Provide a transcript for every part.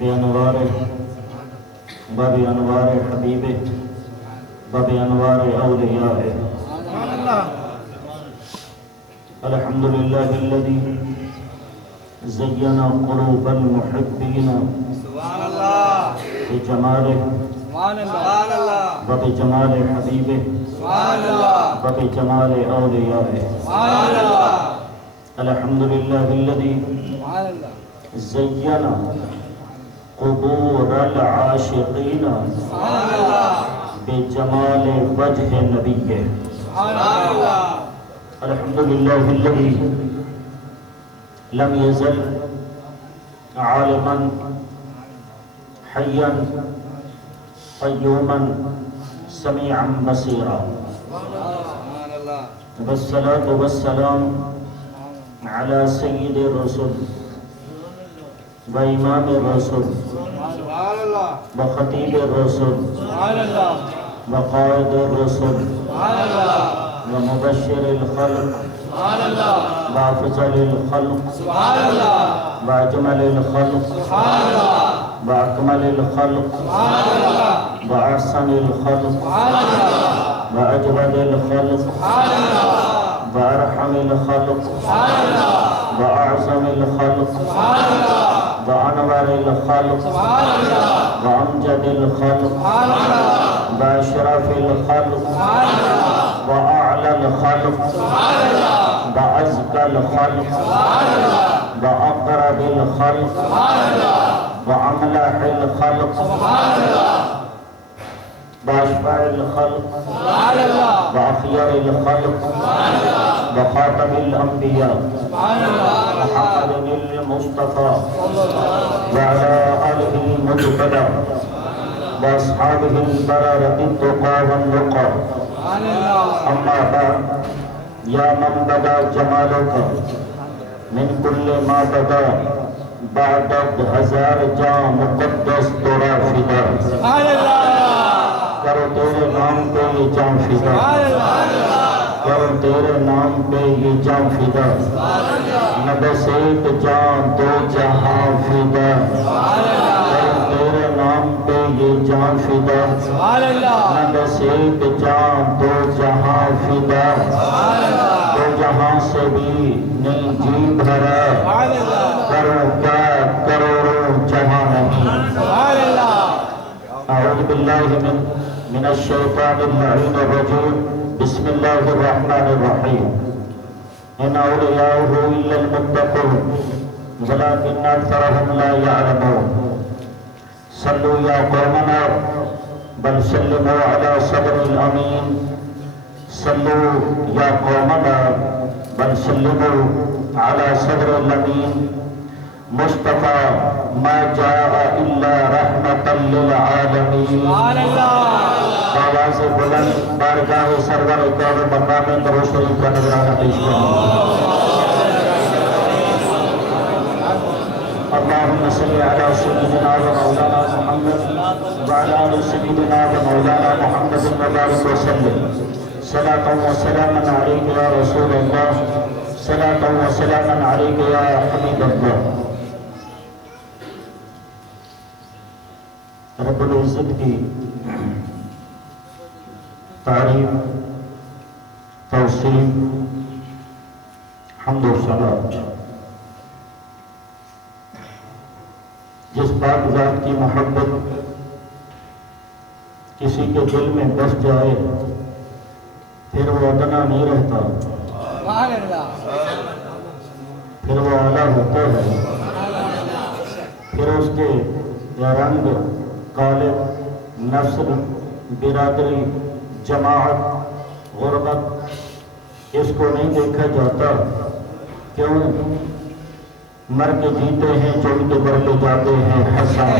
بأنواره وبأنوار حبيبه وبأنوار أوليائه. الحمد لله الذي زين قلوب المحبين بجماله وبجمال حبيبه وبجمال أوليائه. الحمد لله الذي زين قبور العاشقين بجمال وجه نبيه. الحمد لله الذي لم يزل عالما حيا قيوما سميعا بصيرا. والصلاة والسلام على سيد الرسل وإمام الرسل وخطيب الرسل وقائد الرسل ومبشر الخلق وأفضل الخلق وأجمل الخلق وأكمل الخلق وأحسن الخلق وأجود الخلق وأرحم الخلق وأعظم الخلق وأنور الخلق وأمجد الخلق وأشرف الخلق وأعلى الخلق وأزكى الخلق وأقرب الخلق وأملح الخلق وأشفع الخلق وأخير الخلق وخاتم الأنبياء محمد المصطفى وعلى آله المجتبى وأصحابه البررة التقى والنقى. أما بعد، يا من بدا جمالك من كل ما بدا بعد 1000 جاں مقدس ترا فدا. کرو تیرے نام پہ یہ جاں فدا، کرو تیرے نام پہ یہ جاں فدا. نہ بس ایک جاں دو جہاں فدا، کرو تیرے نام پہ یہ جاں فدا. نہ بس ایک جاں دو جہاں فدا، دو جہاں سے بھی نہیں جی بھرا، کرو کیا کروڑوں جہاں نہیں. اعوذ باللہ من الشیطان اللعین الرجیم. بسم اللہ الرحمن الرحیم. ان اولیاءہ الا المتقون ولکن اکثرهم لا يعلمون. صلوا یا قومنا بل سلموا علی صدر الامین. صلوا یا قومنا بل سلموا علی صدر الامین. مصطفیٰ ما جاء الا رحمتا للعالمین. آواز بلند بارگاہ سرور اکرام مقام درود شریف کا نذرانہ پیش کریں. اللهم صل على سيدنا ومولانا محمد وعلى آل سيدنا ومولانا محمد وبارك وسلم. صلاة وسلاما عليك يا رسول الله، صلاة وسلاما عليك يا حبيب الله. رب العزت کی تعریف، توصیف، حمد و ثنا جس پاک ذات کی محبت کسی کے دل میں بس جائے پھر وہ ادنا نہیں رہتا، پھر وہ اعلیٰ ہوتا ہے. پھر اس کے رنگ، قالب، نسل، برادری، جماعت، غربت اس کو نہیں دیکھا جاتا. کیوں؟ مر کے جیتے ہیں جو ان کے بدلے جاتے ہیں حسن.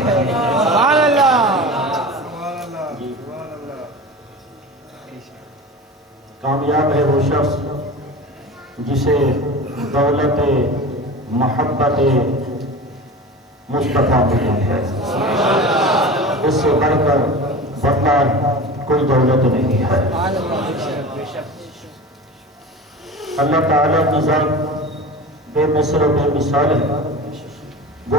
کامیاب ہے وہ شخص جسے دولت محبت مصطفیٰ ملی ہے. اس سے بڑھ کر ورنہ کوئی دولت نہیں ہے. اللہ تعالیٰ کی ذات بے مثل و بے مثال ہے. وہ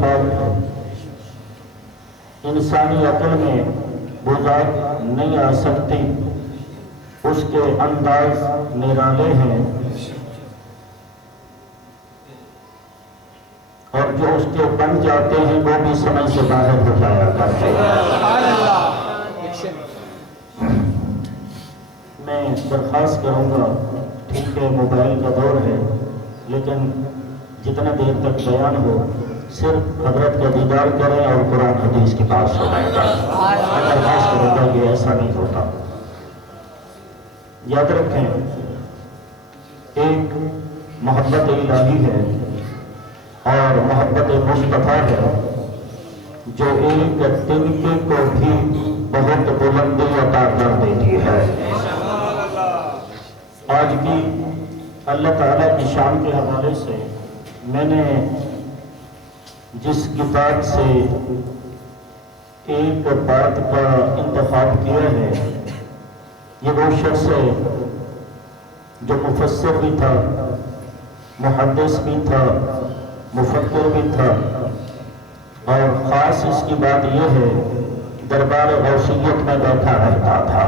پاک ہے، انسانی عقل میں بجھاگ نہیں آ سکتی، اس کے انداز نرالے ہیں، اور جو اس کے بن جاتے ہیں وہ بھی سمجھ سے باہر ہو جایا کرتے ہیں۔ میں درخواست کروں گا، ٹھیک ہے موبائل کا دور ہے، لیکن جتنا دیر تک بیان ہو صرف حضرت کا دیدار کریں اور قرآن حدیث کی بات سنائیں گا۔ میں درخواست کروں گا کہ ایسا نہیں ہوتا۔ یاد رکھیں، ایک محبت الہی ہے اور محبت مصطفیٰ ہے جو ایک تنکے کو بھی بہت بلندی عطا کر دیتی ہے۔ آج بھی اللہ تعالیٰ کی شان کے حوالے سے میں نے جس کتاب سے ایک بات کا انتخاب کیا ہے، یہ وہ شخص ہے جو مفسر بھی تھا، محدث بھی تھا، مفکر بھی تھا، اور خاص اس کی بات یہ ہے دربار غوثیت میں بیٹھا رہتا تھا۔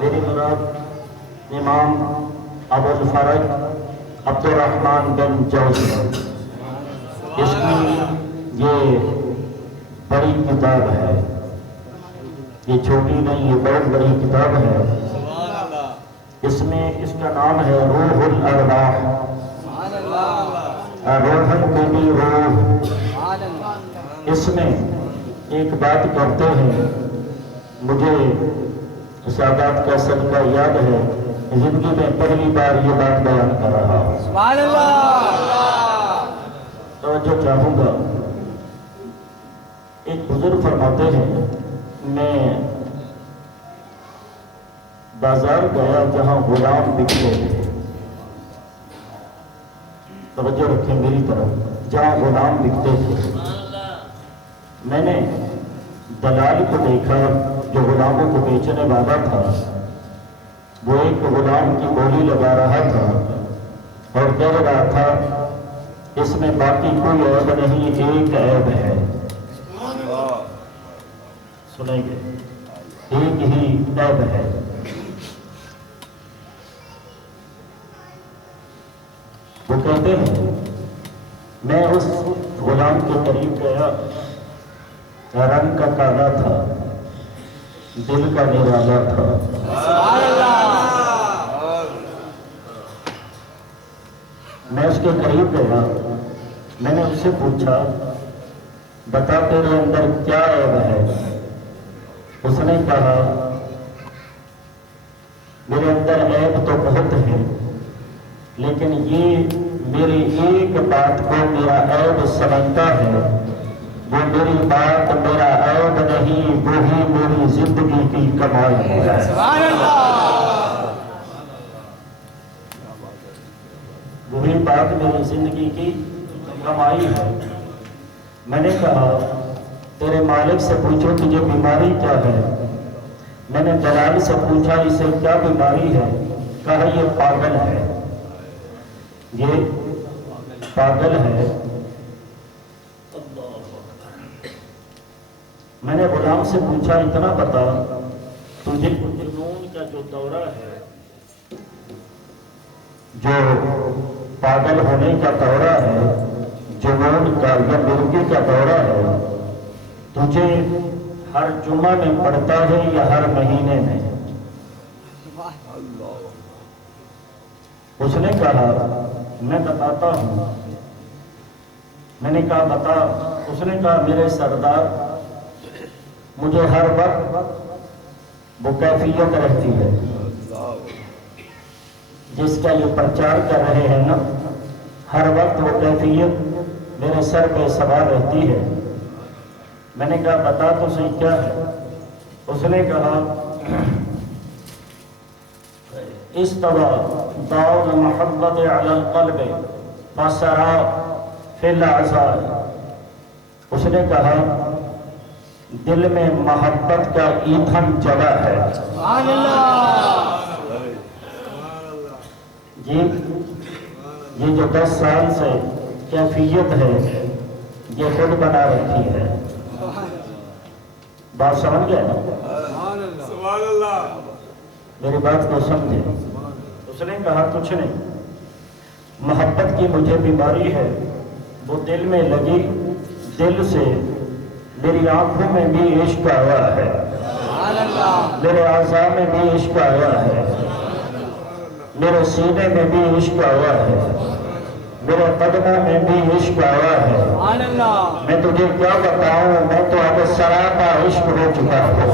میری مراد امام ابو الفرج عبد الرحمن بن جوزی، اس کی یہ بڑی کتاب ہے، یہ چھوٹی نہیں، یہ بہت بڑی کتاب ہے۔ اس میں اس کا نام ہے روح الارواح، روحن بیبی روح۔ اس میں ایک بات کرتے ہیں، مجھے سادات کا صدقہ یاد ہے، زندگی میں پہلی بار یہ بات بیان کر رہا ہوں۔ سبحان اللہ۔ توجہ چاہوں گا، ایک بزرگ فرماتے ہیں، میں بازار گیا جہاں غلام بکتے تھے، توجہ رکھیں میری طرف، جہاں غلام بکتے تھے، میں نے دلال کو دیکھا جو غلاموں کو بیچنے والا تھا، وہ ایک غلام کی بولی لگا رہا تھا اور کہہ رہا تھا اس میں باقی کوئی عیب نہیں، ایک عیب ہے، سنیں گے، ایک ہی عیب ہے۔ وہ کہتے ہیں میں اس غلام کے قریب گیا، رنگ کا کالا تھا، دل کا نرالا تھا۔ میں اس کے قریب گیا، میں نے اس سے پوچھا بتا تیرے اندر کیا عیب ہے؟ اس نے کہا میرے اندر عیب تو بہت ہے، لیکن یہ میری ایک بات کو میرا عیب سمجھتا ہے، وہ میری بات میرا عیب نہیں، وہی میری زندگی کی کمائی ہے۔ وہی بات میری زندگی کی کمائی ہے۔ میں نے کہا تیرے مالک سے پوچھو تجھے بیماری کیا ہے؟ میں نے دلال سے پوچھا اسے کیا بیماری ہے؟ کہا یہ پاگل ہے، یہ پاگل ہے۔ میں نے غلام سے پوچھا اتنا بتا، تجھے جنون کا جو دورہ ہے، جو پاگل ہونے کا دورہ ہے، جنون کا یا مرگی کا دورہ ہے، تجھے ہر جمعہ میں پڑتا ہے یا ہر مہینے میں؟ اس نے کہا میں بتاتا ہوں۔ میں نے کہا بتا۔ اس نے کہا میرے سردار مجھے ہر وقت وہ کیفیت رہتی ہے جس کا یہ پرچار کر رہے ہیں نا، ہر وقت وہ کیفیت میرے سر پہ سوار رہتی ہے۔ میں نے کہا بتا تو صحیح کیا ہے؟ اس نے کہا استوى داء المحبت علی القلب فسرى فی الاعضاء۔ اس نے کہا دل میں محبت کا ایندھن جلا ہے۔ سبحان اللہ۔ جی یہ جو 10 سال سے کیفیت ہے یہ خود بنا رکھی ہے. بات سمجھ گئے نا؟ سبحان اللہ. میری بات کو سمجھے. اس نے کہا کچھ نہیں، محبت کی مجھے بیماری ہے، وہ دل میں لگی، دل سے میری آنکھوں میں بھی عشق آیا ہے، میرے اعضاء میں بھی عشق آیا ہے، میرے سینے میں بھی عشق آیا ہے، میرے قدموں میں بھی عشق آیا ہے. میں تجھے کیا بتاؤں، میں تو اب سراپا عشق ہو چکا ہوں.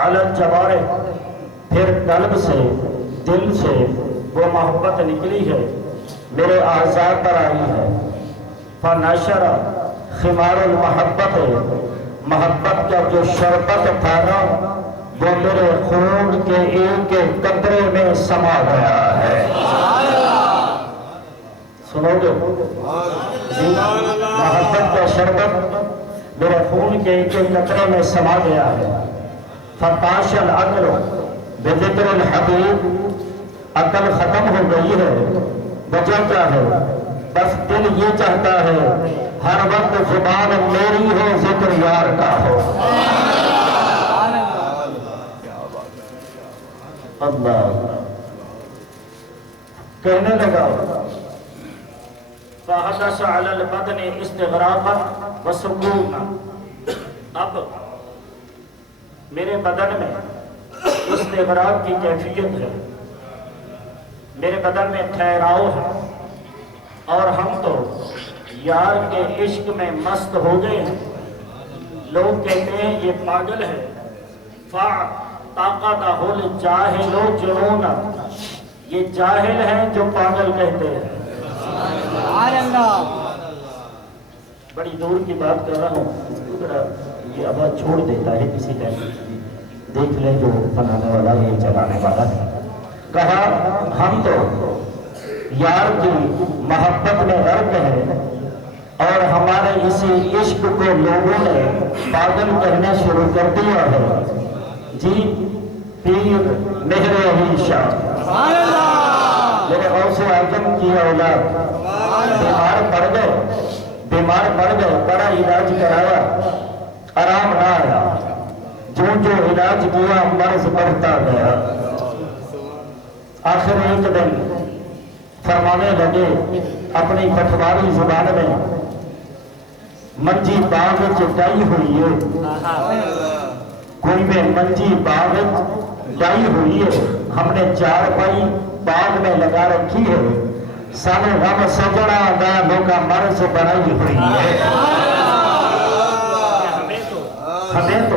عالم جوارے پھر قلب سے دل سے وہ محبت نکلی ہے، میرے اعضاء پر آئی ہے. فنشر خمار المحبت، محبت کا جو شربت تھا نا وہ میرے خون کے ایک ایک قطرے میں سما گیا ہے. سنو گے؟ محبت کا شربت میرے خون کے ایک ایک قطرے میں سما گیا ہے. فتاش العقل بذکر الحبیب، عقل ختم ہو گئی ہے. وجہ کیا ہے؟ بس دل یہ چاہتا ہے ہر وقت زبان میری ہو، ذکر یار کا ہو. اللہ کہنے لگا فحدث علی البدن استغراقا وسکونا. اب میرے بدن میں استغراق کی کیفیت ہے، میرے بدن میں ٹھہراؤ ہے، اور ہم تو یار کے عشق میں مست ہو گئے ہیں. لوگ کہتے ہیں یہ پاگل ہے. طاقتہ الجاہل جنون، یہ جاہل ہیں جو پاگل کہتے ہیں. بڑی دور کی بات کر رہا ہوں، یہ آواز چھوڑ دیتا ہے کسی ٹائم، دیکھ لیں جو بنانے والا یہ چلانے والا ہے. کہا ہم تو یار کی محبت میں غرق ہے، اور ہمارے اسی عشق کو لوگوں نے پاگل کہنے شروع کر دیا ہے. جی پیر مہر علی شاہ میرے غوث اعظم کی اولاد بیمار پڑ گئے، بڑا علاج کرایا، آرام نہ آیا. جو علاج کیا مرض بڑھتا گیا. آخر ایک دن فرمانے لگے اپنی پٹواری زبان میں، منجی باغ ڈائی ہوئی ہے، کوئی میں منجی باغ ڈائی ہوئی ہے، ہم نے 4 پائی باغ میں لگا رکھی ہے، سانے غم سجڑا گالوں کا مرض بنائی ہوئی ہے. ہمیں تو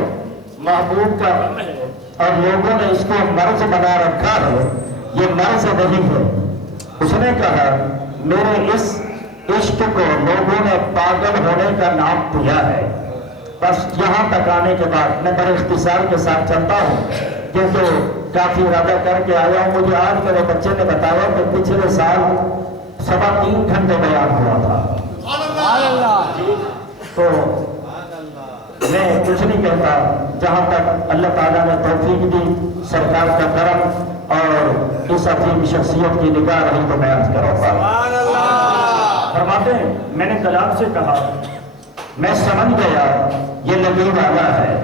محبوب کا غم ہے اور لوگوں نے اس کو مرض بنا رکھا ہے، یہ مرض نہیں ہے. اس نے کہا میرے اس عشق کو لوگوں نے پاگل ہونے کا نام دیا ہے. بس یہاں تک آنے کے بعد میں بڑے اختصار کے ساتھ چلتا ہوں کیونکہ کافی ارادہ کر کے آیا ہوں. مجھے آج میرے بچے نے بتایا کہ پچھلے سال 3.25 گھنٹے بیان ہوا تھا. تو میں کچھ نہیں کہتا، جہاں تک اللہ تعالیٰ نے توفیق دی، سرکار کا کرم اور اس عظیم شخصیت کی نگاہ رہی تو میں عرض کروں گا. فرماتے ہیں میں نے دلال سے کہا میں سمجھ گیا یہ نبی والا ہے.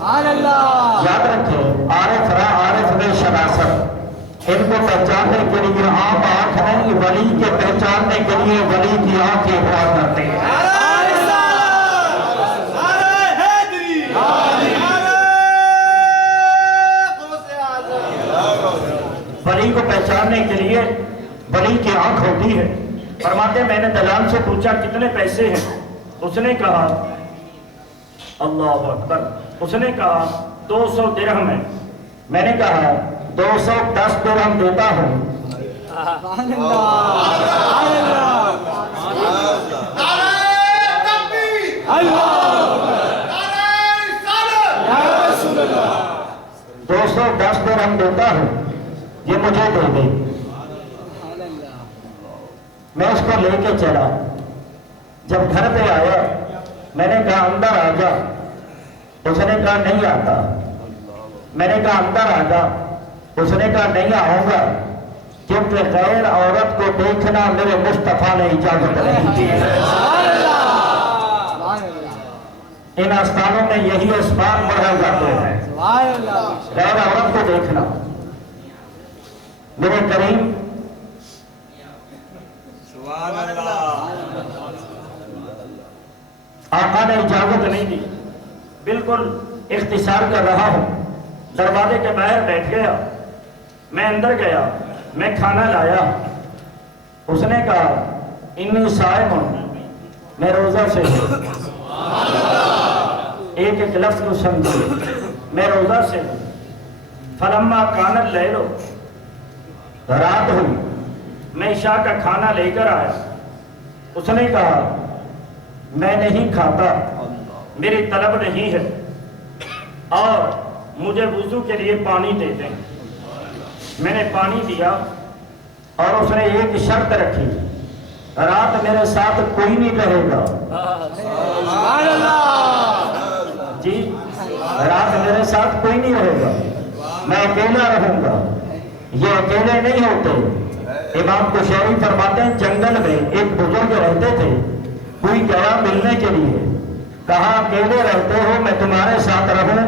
یاد رکھیں عارف میں شناست، ان کو پہچاننے کے لیے عام آنکھ نہیں، ولی کے پہچاننے کے لیے ولی کی آنکھیں ہوا کرتے ہیں. ولی کو پہچاننے کے لیے ولی کی آنکھ ہوتی ہے. فرماتے میں نے دلال سے پوچھا کتنے پیسے ہیں؟ اس نے کہا اللہ اکبر، اس نے کہا 200 درہم ہے. میں نے کہا 210 درہم دیتا ہوں. $210 درہم دیتا ہوں، یہ مجھے دے دے. میں اس کو لے کے چلا. جب گھر پہ آیا میں نے کہا اندر آ جا، اس نے کہا نہیں آتا۔ میں نے کہا اندر آ جا، اس نے کہا نہیں آؤں گا، کیونکہ غیر عورت کو دیکھنا میرے مصطفیٰ نے اجازت نہیں دی ہے۔ ان آستانوں میں یہی اسباب پڑھے جاتے ہیں، غیر عورت کو دیکھنا۔ میرے کریم سبحان اللہ، آقا نے اجازت نہیں دی۔ بالکل اختصار کر رہا ہوں، دروازے کے باہر بیٹھ گیا، میں اندر گیا، میں کھانا لایا۔ اس نے کہا انی صائم ہوں، میں روزہ سے ہوں۔ ایک ایک لفظ کو سمجھے، میں روزہ سے ہوں۔ فلما کان اللیل، رات ہوئی، میں عشاء کا کھانا لے کر آیا۔ اس نے کہا میں نہیں کھاتا، میری طلب نہیں ہے، اور مجھے وضو کے لیے پانی دے دیں۔ میں نے پانی دیا اور اس نے ایک شرط رکھی، رات میرے ساتھ کوئی نہیں رہے گا۔ جی، رات میرے ساتھ کوئی نہیں رہے گا، میں اکیلا رہوں گا۔ یہ اکیلے نہیں ہوتے، امام کشیری فرماتے ہیں جنگل میں ایک بزرگ رہتے تھے، کوئی گیا ملنے کے لیے، کہا اکیلے رہتے ہو میں تمہارے ساتھ رہوں؟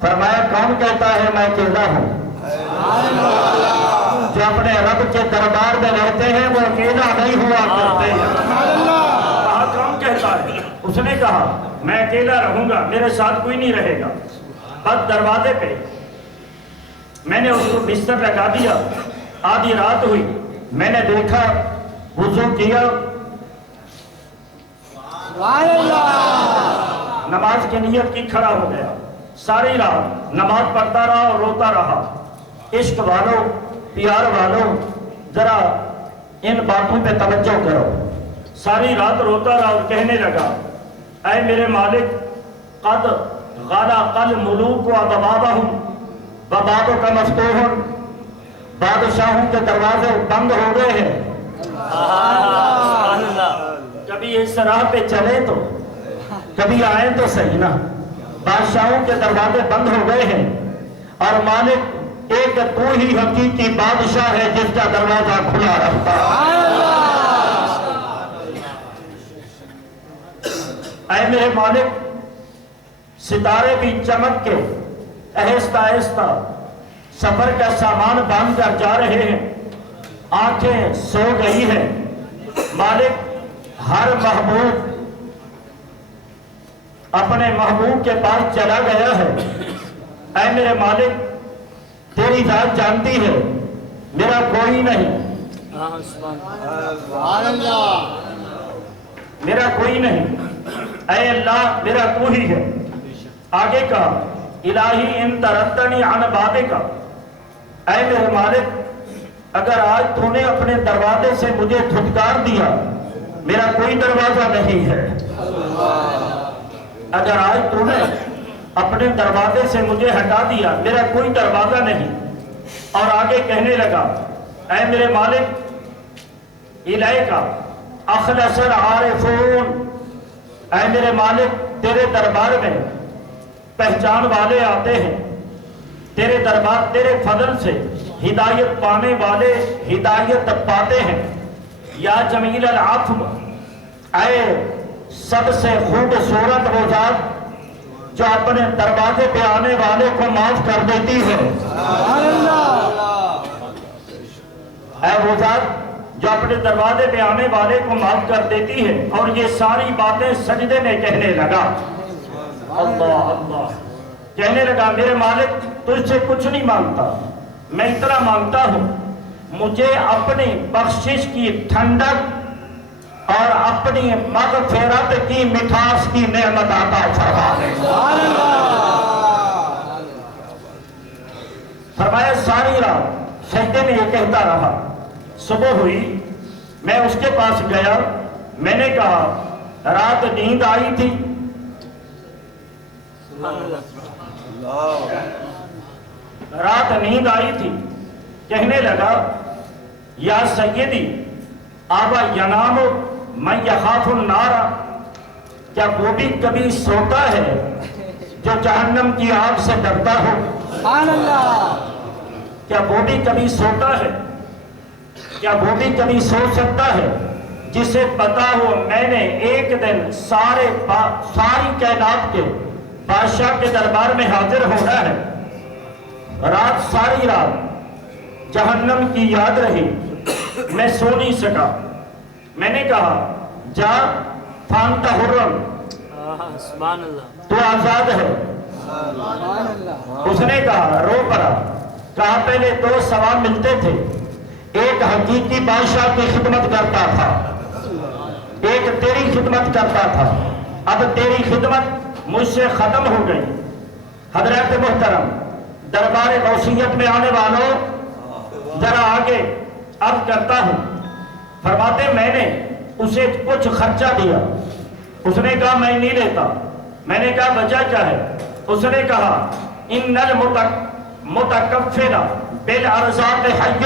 فرمایا کون کہتا ہے میں اکیلا ہوں؟ جو اپنے رب کے دربار میں رہتے ہیں وہ اکیلا نہیں ہوا کرتے ہیں۔ کہا کون کہتا ہے؟ اس نے کہا میں اکیلا رہوں گا، میرے ساتھ کوئی نہیں رہے گا۔ بس دروازے پہ میں نے اس کو بستر لگا دیا، آدھی رات ہوئی، میں نے دیکھا، وضو کیا، نماز کی نیت کی، کھڑا ہو گیا، ساری رات نماز پڑھتا رہا اور روتا رہا۔ عشق والوں، پیار والوں، ذرا ان باتوں پہ توجہ کرو۔ ساری رات روتا رہا اور کہنے لگا اے میرے مالک، قد غلق الملوک وابوابہم وبابک مفتوح، بادشاہوں کے دروازے بند ہو گئے ہیں۔ کبھی اس راہ پہ چلے تو کبھی آئیں تو صحیح نا، بادشاہوں کے دروازے بند ہو گئے ہیں، اور مالک ایک تو ہی حقیقی بادشاہ ہے جس کا دروازہ کھلا رہتا ہے۔ اے میرے مالک، ستارے بھی چمک کے آہستہ آہستہ سفر کا سامان باندھ کر جا رہے ہیں، آنکھیں سو گئی ہیں۔ مالک، ہر محبوب اپنے محبوب کے پاس چلا گیا ہے۔ اے میرے مالک، تیری ذات جانتی ہے میرا کوئی نہیں، میرا کوئی نہیں، اے اللہ میرا تو ہی ہے۔ آگے کہا الہی ان تردنی عن بابک، اے میرے مالک اگر آج تو نے اپنے دروازے سے مجھے دھتکار دیا، میرا کوئی دروازہ نہیں ہے۔ اگر آج تو نے اپنے دروازے سے مجھے ہٹا دیا، میرا کوئی دروازہ نہیں۔ اور آگے کہنے لگا اے میرے مالک الیک اخلص العارفون، اے میرے مالک تیرے دربار میں پہچان والے آتے ہیں، تیرے دربار تیرے فضل سے ہدایت پانے والے ہدایت پاتے ہیں۔ یا جمیل العفو، اے سب سے خوبصورت وہ ذات جو اپنے دروازے پہ آنے والے کو معاف کر دیتی ہے۔ اے وہ ذات جو اپنے دروازے پہ آنے والے کو معاف کر دیتی ہے۔ اور یہ ساری باتیں سجدے میں کہنے لگا، اللہ اللہ، کہنے لگا میرے مالک تجھ سے کچھ نہیں مانگتا، میں اتنا مانگتا ہوں مجھے اپنی بخشش کی ٹھنڈک اور اپنی مغفرت کی مٹھاس کی نعمت عطا فرما دے۔ فرمایا ساری رات سجدے میں یہ کہتا رہا۔ صبح ہوئی، میں اس کے پاس گیا، میں نے کہا رات نیند آئی تھی؟ رات نیند آئی تھی؟ کہنے لگا یا سیدی آبا ینام من یخاف النار، کیا وہ بھی کبھی سوتا ہے جو جہنم کی آگ سے ڈرتا ہو؟ سبحان اللہ. کیا وہ بھی کبھی سوتا ہے؟ کیا وہ بھی کبھی سو سکتا ہے جسے پتا ہو میں نے ایک دن ساری کائنات کے بادشاہ کے دربار میں حاضر ہونا ہے؟ رات ساری رات جہنم کی یاد رہی، میں سو نہیں سکا. میں نے کہا جا فانت حرم، سبحان اللہ. تو آزاد ہے. سبحان اللہ. اس نے کہا رو پڑا، کہا پہلے دو سوال ملتے تھے، ایک حقیقی بادشاہ کی خدمت کرتا تھا، ایک تیری خدمت کرتا تھا. اب تیری خدمت مجھ سے ختم ہو گئی. حضرات محترم، دربار غوثیت میں آنے والوں ذرا آگے عرض کرتا ہوں. فرماتے میں نے اسے کچھ خرچہ دیا. اس نے کہا میں نہیں لیتا. میں نے کہا وجہ کیا ہے؟ اس نے کہا ان المتکفل بالارزاق حی.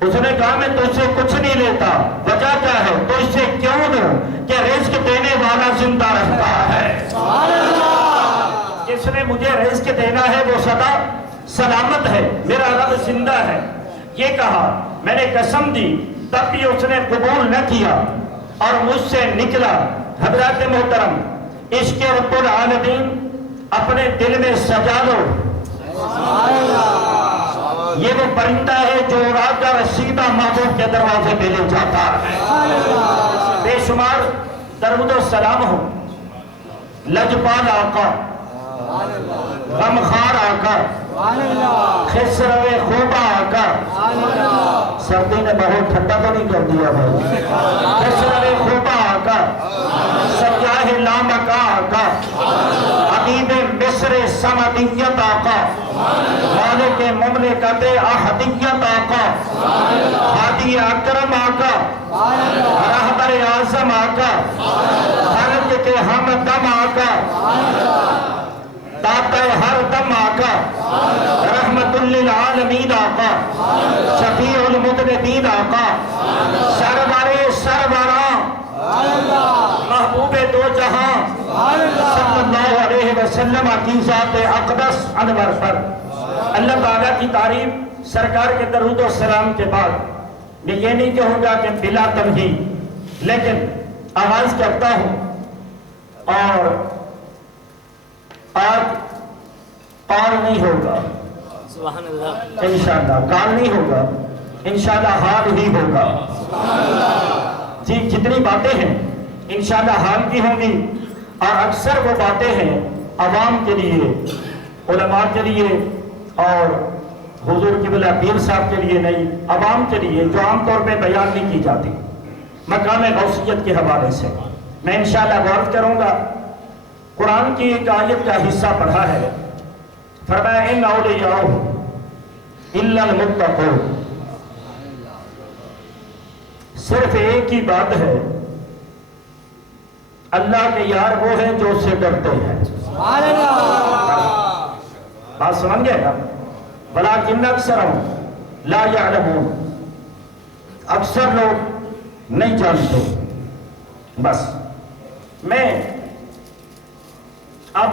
اس نے کہا میں تجھ سے کچھ نہیں لیتا. وجہ کیا ہے؟ تو اس سے کیوں دوں کہ رزق دینے والا زندہ رہتا ہے. جس نے مجھے رزق دینا ہے وہ سدا سلامت ہے، میرا رب زندہ ہے. یہ کہا، میں نے قسم دی، تب بھی اس نے قبول نہ کیا اور مجھ سے نکلا. حضرات محترم، عشق رب العالمین اپنے دل میں سجا لو. یہ وہ پرندہ ہے جو اڑا کر سیدھا محبوب کے دروازے پہ لے جاتا ہے. بے شمار درود و سلام ہو لجپال آقا، غمخوار آقا، خسرو خوبہ آقا. سردی نے بہت ٹھنڈا تو نہیں کر دیا بھائی. خسرو خوبہ آقا، سیاہ لامکا آقا، حبیب مصر سمدیت آقا، مالک مملکت احدیت آقا، ہادی اکرم آقا، رہبر اعظم آقا، خلق کے ہمدم آقا، داتا ہر دم آقا، رحمت للعالمین آقا، شفیع المذنبین آقا، سرور سروراں، محبوب دو جہاں صلی اللہ علیہ وسلم کی ذات اقدس انور پر. اللہ تعالیٰ کی تعریف سرکار کے درود و سلام کے بعد میں یہ نہیں کہوں گا کہ بلا تمہید، لیکن آغاز کرتا ہوں. اور آج پار نہیں ہوگا سبحان اللہ. انشاءاللہ، کال نہیں ہوگا انشاءاللہ، حال ہی ہوگا. جی جتنی باتیں ہیں انشاءاللہ حال کی ہوں گی، اور اکثر وہ باتیں ہیں عوام کے لیے، علماء کے لیے اور حضور قبلہ پیر صاحب کے لیے نہیں، عوام کے لیے جو عام طور پہ بیان نہیں کی جاتی. مقام غوثیت کے حوالے سے میں انشاءاللہ غور کروں گا. قرآن کی ایک آیت کا حصہ پڑھا ہے. فرمایا ان اولیاء الا المتقون. صرف ایک ہی بات ہے، اللہ کے یار وہ ہیں جو اس سے ڈرتے ہیں. بات سمجھ گئے نا؟ ولیکن اکثرهم لا یعلمون. اکثر لوگ نہیں جانتے. بس میں اب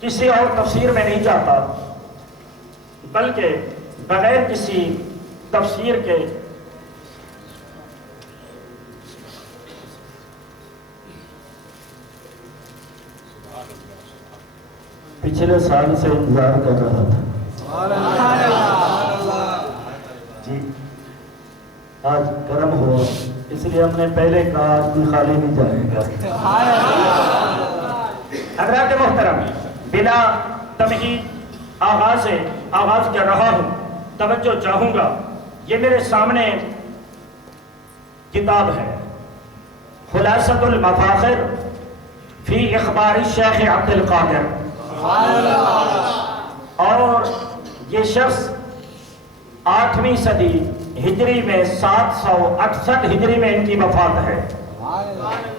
کسی اور تفسیر میں نہیں جاتا، بلکہ بغیر کسی تفسیر کے پچھلے سال سے انتظار کر رہا تھا. جی آج کرم ہوا، اس لیے ہم نے پہلے کہا آج بھی خالی نہیں جائے گا. حضرات محترم، بلا تمہید آغاز کر رہا ہوں. توجہ چاہوں گا، یہ میرے سامنے کتاب ہے خلاصۃ المفاخر فی اخبار الشیخ عبد القادر. اور یہ شخص 8ویں صدی ہجری میں 768 ہجری میں ان کی وفات ہے.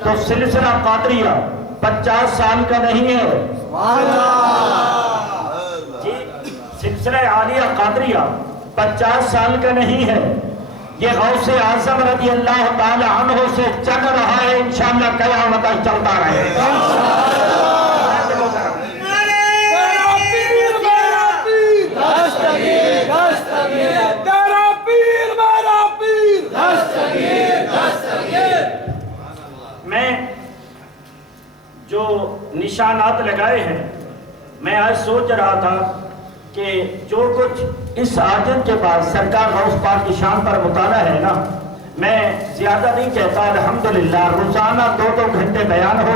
تو سلسلہ قادریہ 50 سال کا نہیں ہے جی. سلسلہ عالیہ قادریہ 50 سال کا نہیں ہے. یہ غوث اعظم رضی اللہ تعالی عنہ سے چل رہا ہے، انشاءاللہ قیامت تک چلتا رہے گا۔ میں جو نشانات لگائے ہیں، میں آج سوچ رہا تھا کہ جو کچھ اس عاجز کے بعد سرکار غوث پاک کی شان پر مطالعہ ہے نا، میں زیادہ نہیں کہتا، الحمدللہ روزانہ 2 گھنٹے بیان ہو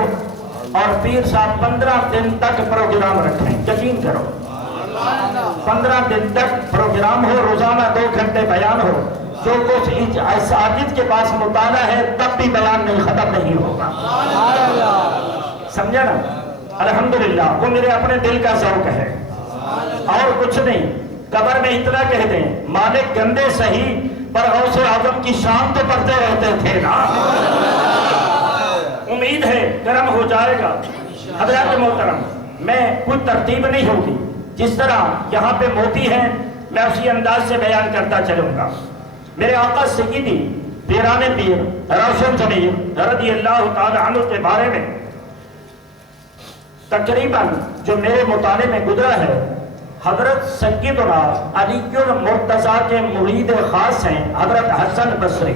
اور پیر صاحب 15 دن تک پروگرام رکھیں، یقین کرو 15 دن تک پروگرام ہو، روزانہ 2 گھنٹے بیان ہو، جو کچھ اس عاجز کے پاس مطالعہ ہے تب بھی بیان نہیں ختم نہیں ہوگا، سمجھا نا؟ الحمدللہ وہ میرے اپنے دل کا ذوق ہے اور کچھ نہیں۔ قبر میں اتنا کہہ دیں مالک گندے صحیح پر غوث اعظم کی شان تو پڑھتے رہتے تھے نا، امید ہے کرم ہو جائے گا۔ حضرات محترم، میں کوئی ترتیب نہیں ہوگی، جس طرح یہاں پہ موتی ہیں میں اسی انداز سے بیان کرتا چلوں گا۔ میرے آقا سیدی پیران پیر روشن ضمیر رضی اللہ تعالی عنہ کے بارے میں تقریباً جو میرے مطالعے میں گزرا ہے، حضرت سیدنا علی المرتضیٰ کے مرید خاص ہیں حضرت حسن بصری،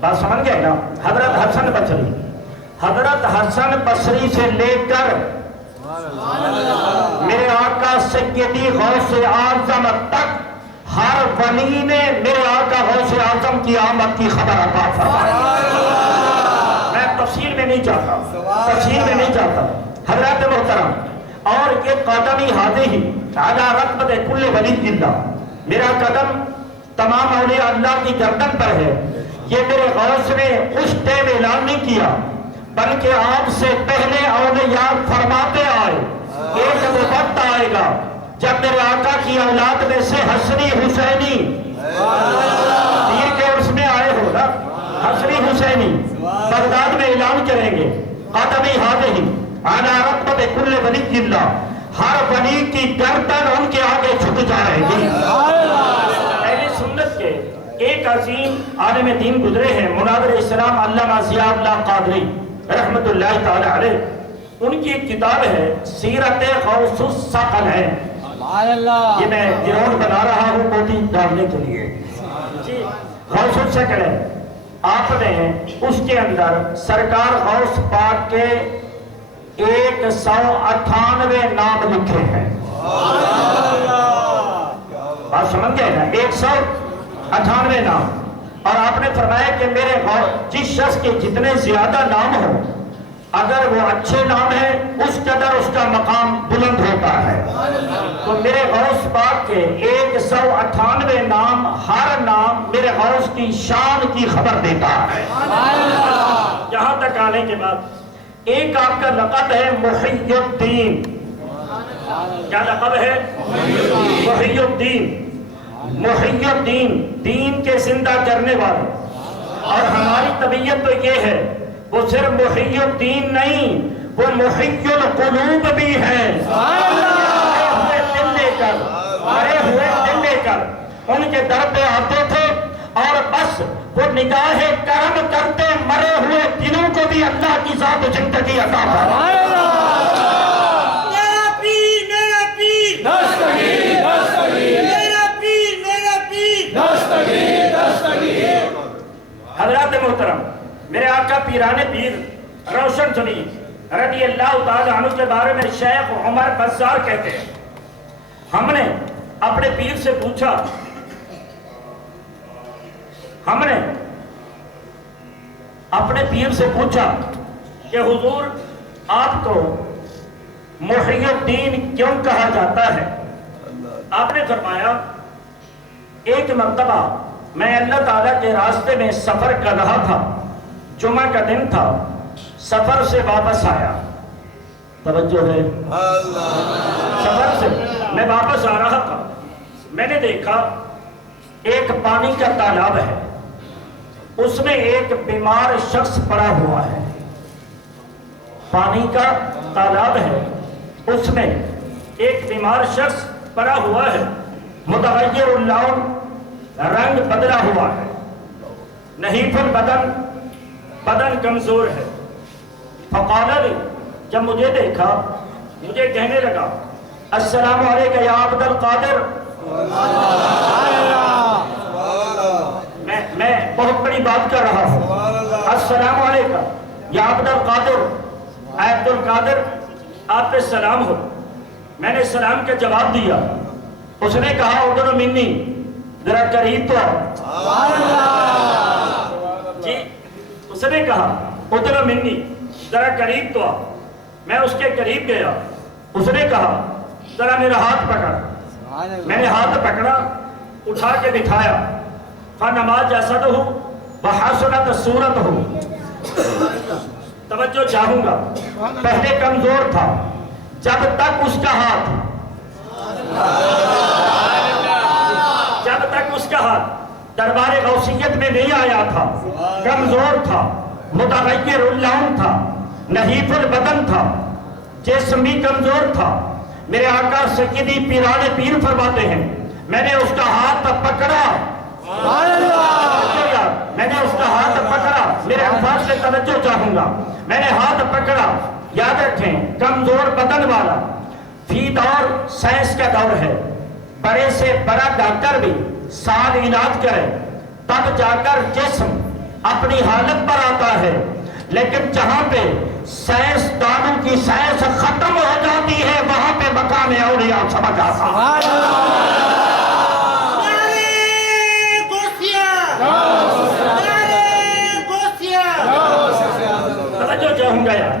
بات سمجھ گئے نا؟ حضرت حسن بصری، حضرت حسن بصری سے لے کر میرے آقا سیدی غوث اعظم تک ہر ولی نے میرے آقا غوث اعظم کی آمد کی خبر عطا فرمائی۔ میں تفصیل میں نہیں چاہتا حضرات محترم، اور یہ قدمی حاضی علی رتبت کل ولی اللہ، میرا قدم تمام اولیاء اللہ کی گردن پر ہے۔ یہ میرے غوث نے اس ٹائم اعلان نہیں کیا، بلکہ آپ سے پہلے اولیاء فرماتے آئے ایک وقت آئے گا جب میرے آقا کی اولاد میں سے حسنی حسینی پیر کے عرص میں آئے ہو نا، حسنی حسینی بغداد میں اعلان کریں گے، قدمی حاضی علی رتبت کل ولی اللہ، ہر ولی کی گردن ان کے آگے جھک جائے گی۔ اہل سنت کے ایک عظیم عالم دین گزرے ہیں مناظر اسلام علامہ ضیاء اللہ قادری رحمت اللہ تعالی علیہ، ان کی ایک کتاب ہے سیرت غوث الثقلین، یہ میں گراؤنڈ بنا رہا ہوں موتی ڈالنے کے لیے، غوث الثقلین، آپ نے اس کے اندر سرکار غوث پاک کے 198 نام لکھے ہیں، بات سمجھ گئے نا؟ 198 نام، اور آپ نے فرمایا کہ میرے جس شخص کے جتنے زیادہ نام ہوں اگر وہ اچھے نام ہیں اس قدر اس کا مقام بلند ہوتا ہے۔ تو میرے غوث پاک کے 198 نام، ہر نام میرے غوث کی شان کی خبر دیتا ہے۔ یہاں تک آنے کے بعد ایک آپ کا لقب ہے محی الدین، کیا لقب ہے؟ محی الدین، محی الدین، دین کے زندہ کرنے والے، اور ہماری طبیعت تو یہ ہے وہ صرف محی الدین نہیں، وہ محی القلوب بھی ہے، مرے ہوئے دل لے کر ان کے در پہ آتے تھے اور بس وہ نگاہ کرم کرتے مرے ہوئے دلوں کو بھی اللہ کی ذات زندگی عطا فرمائے۔ میرا پیر، میرا پیر، دستگیر، دستگیر، میرا پیر، میرا پیر، دستگیر، دستگیر۔ حضرات محترم، میرے آقا پیران پیر روشن ضمیر رضی اللہ تعالی عنہ کے بارے میں شیخ عمر بزار کہتے ہیں، ہم نے اپنے پیر سے پوچھا، کہ حضور آپ کو محی الدین کیوں کہا جاتا ہے؟ آپ نے فرمایا ایک مرتبہ میں اللہ تعالیٰ کے راستے میں سفر کر رہا تھا، جمعہ کا دن تھا، سفر سے واپس آیا، توجہ ہے، سفر سے میں واپس آ رہا تھا، میں نے دیکھا ایک پانی کا تالاب ہے، اس میں ایک بیمار شخص پڑا ہوا ہے، پانی کا تالاب ہے، اس میں ایک بیمار شخص پڑا ہوا ہے، متغیر اللون، رنگ بدلا ہوا ہے، نحیف البدن، بدن کمزور ہے۔ فقال لی، جب مجھے دیکھا مجھے کہنے لگا السلام علیکم یا عبد القادر۔ میں بہت بڑی بات کر رہا ہوں۔ السلام علیکم یا عبد القادر، اے عبد القادر آپ پہ سلام ہو۔ میں نے سلام کا جواب دیا۔ اس نے کہا ادنو منی، ذرا قریب تو آؤ۔ جی اس نے کہا ادنو منی، ذرا قریب تو آؤ۔ میں اس کے قریب گیا۔ اس نے کہا ذرا میرا ہاتھ پکڑ۔ میں نے ہاتھ پکڑا، اٹھا کے بٹھایا۔ فنماز جسدہ وحسنت صورتہ، توجہ چاہوں گا، پہلے کمزور تھا جب تک اس کا ہاتھ دربار غوثیت میں نہیں آیا تھا، کمزور تھا، متغیر اللون تھا، نحیف البدن تھا، جسم بھی کمزور تھا۔ میرے آقا سیدی پیران پیر فرماتے ہیں میں نے اس کا ہاتھ پکڑا، میں نے اس کا ہاتھ پکڑا، میرے الفاظ سے توجہ چاہوں گا، میں نے ہاتھ پکڑا۔ یاد رکھیں کمزور بدن والا، فی دور سائنس کا دور ہے، بڑے سے بڑا ڈاکٹر بھی سال علاج کرے تب جا کر جسم اپنی حالت پر آتا ہے، لیکن جہاں پہ سائنس دانوں کی سائنس ختم ہو جاتی ہے وہاں پہ مقام اولیاء سمجھ آتا ہے۔ چاہوں گا یار،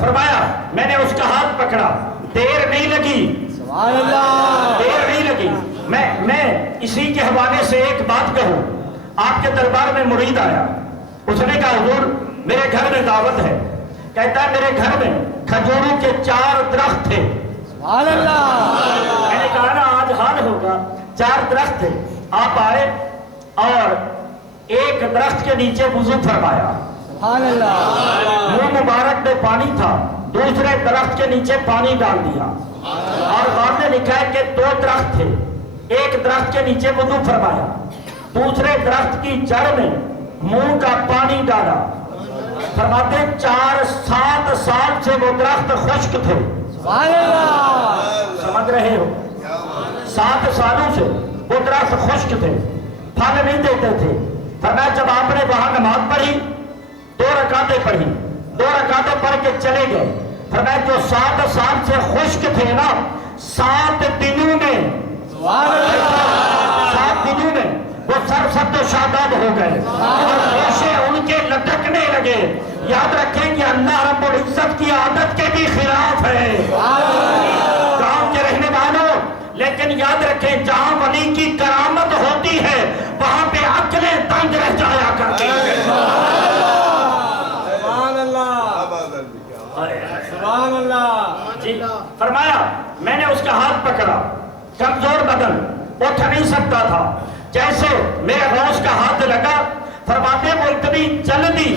فرمایا میں نے اس کا ہاتھ پکڑا، دیر نہیں لگی، دیر نہیں لگی۔ میں اسی کے حوالے سے ایک بات کہوں، آپ کے دربار میں مرید آیا، اس نے کہا حضور میرے گھر میں دعوت ہے، کہتا ہے میرے گھر میں کھجوروں کے 4 درخت تھے۔ میں نے کہا نا آج حال ہوگا، 4 درخت تھے، آپ آئے اور ایک درخت کے نیچے وضو فرمایا، منہ مبارک میں پانی تھا، دوسرے درخت کے نیچے پانی ڈال دیا، اور بعد میں لکھا ہے کہ 2 درخت تھے، ایک درخت کے نیچے وضو فرمایا، دوسرے درخت کی جڑ میں منہ کا پانی ڈالا۔ فرماتے 7 سال سے وہ درخت خشک تھے، سمجھ رہے ہو، 7 سالوں سے وہ درخت خشک تھے، پھل نہیں دیتے تھے۔ فرمایا جب آپ نے وہاں نماز پڑھی 2 رکعتیں پڑھی، 2 رکعتیں پڑھ کے چلے گئے۔ فرمایا جو 7 سال سے خشک تھے نا، 7 دنوں میں وہ سرسبز و شاداب ہو گئے اور ریشے ان کے لٹکنے لگے۔ یاد رکھیں کہ اللہ رب العزت کی عادت کے بھی خلاف ہے گاؤں کے رہنے والوں، لیکن یاد رکھیں جہاں ولی کی کرامت ہوتی ہے وہاں پہ عقلیں تنگ رہ جایا کرتی ہیں۔ سبحان اللہ۔ جی فرمایا میں نے اس کا ہاتھ پکڑا، کمزور بدن، اٹھ نہیں سکتا تھا، جیسے میرے غوث کا ہاتھ لگا، فرماتے وہ اتنی جلدی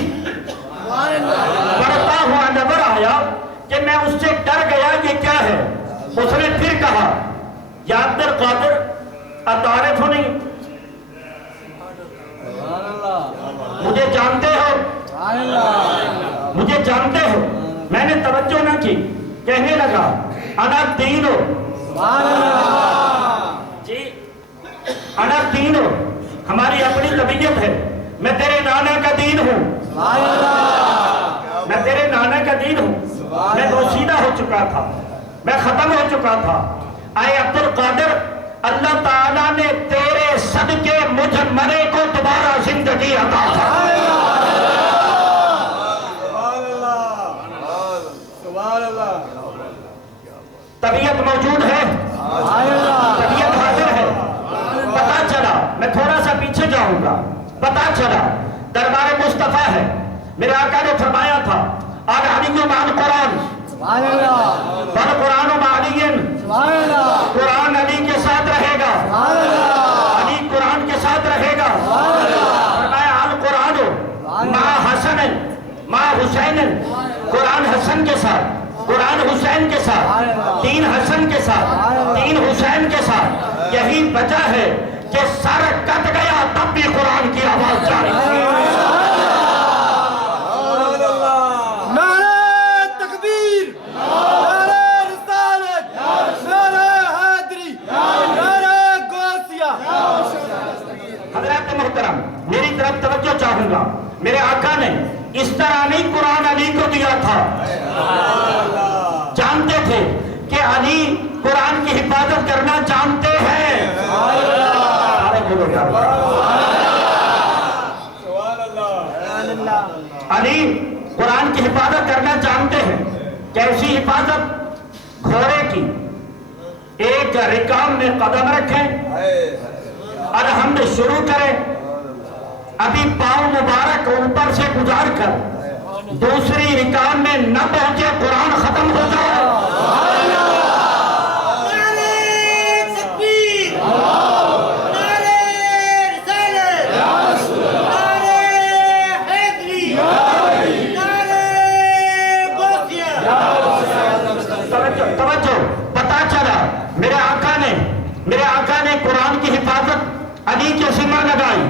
بڑھتا ہوا نظر آیا کہ میں اس سے ڈر گیا یہ کیا ہے۔ اس نے پھر کہا یا عبد القادر اتعرفنی، مجھے جانتے ہو، مجھے جانتے ہو؟ میں نے توجہ نہ کی، کہنے لگا انا دینو، جی انا دینو، ہماری اپنی طبیعت ہے، میں تیرے نانا کا دین ہوں، میں تیرے نانا کا دین ہوں، میں بوسیدہ ہو چکا تھا، میں ختم ہو چکا تھا۔ اے عبد القادر اللہ تعالیٰ نے تیرے صدقے مجھ مرے کو دوبارہ زندگی عطا فرمائی۔ طبیعت موجود ہے، طبیعت حاضر ہے۔ پتا چلا، میں تھوڑا سا پیچھے جاؤں گا، پتا چلا دربار مصطفیٰ ہے، میرے آقا نے فرمایا تھا آج علی مع القرآن، بل قرآن مع علی، قرآن علی کے ساتھ رہے گا، علی قرآن کے ساتھ رہے گا۔ فرمایا القرآن مع حسن مع حسین، قرآن حسن کے ساتھ، قرآن حسین کے ساتھ، دین حسن کے ساتھ، دین حسین کے ساتھ۔ یہی وجہ ہے کہ سر کٹ گیا تب بھی قرآن کی آواز جاری تھی۔ نعرہ تکبیر، نعرہ رسالت، نعرہ حیدری، نعرہ غوثیہ۔ حضرات محترم، میری طرف توجہ چاہوں گا، میرے آقا نے اس طرح نہیں قرآن علی کو دیا تھا۔ جانتے تھے کہ علی قرآن کی حفاظت کرنا جانتے ہیں۔ علی قرآن کی حفاظت کرنا جانتے ہیں۔ کیسی حفاظت؟ گھوڑے کی ایک رکام میں قدم رکھیں، الحمد شروع کریں، ابھی پاؤں مبارک اوپر سے گزار کر دوسری رکام میں نہ پہنچے قرآن ختم ہو جائے۔ نعرہ تکبیر، نعرہ رسالت، نعرہ حیدری، نعرہ غوثیہ۔ توجہ، پتا چلا میرے آقا نے قرآن کی حفاظت علی کے ذمہ لگائی۔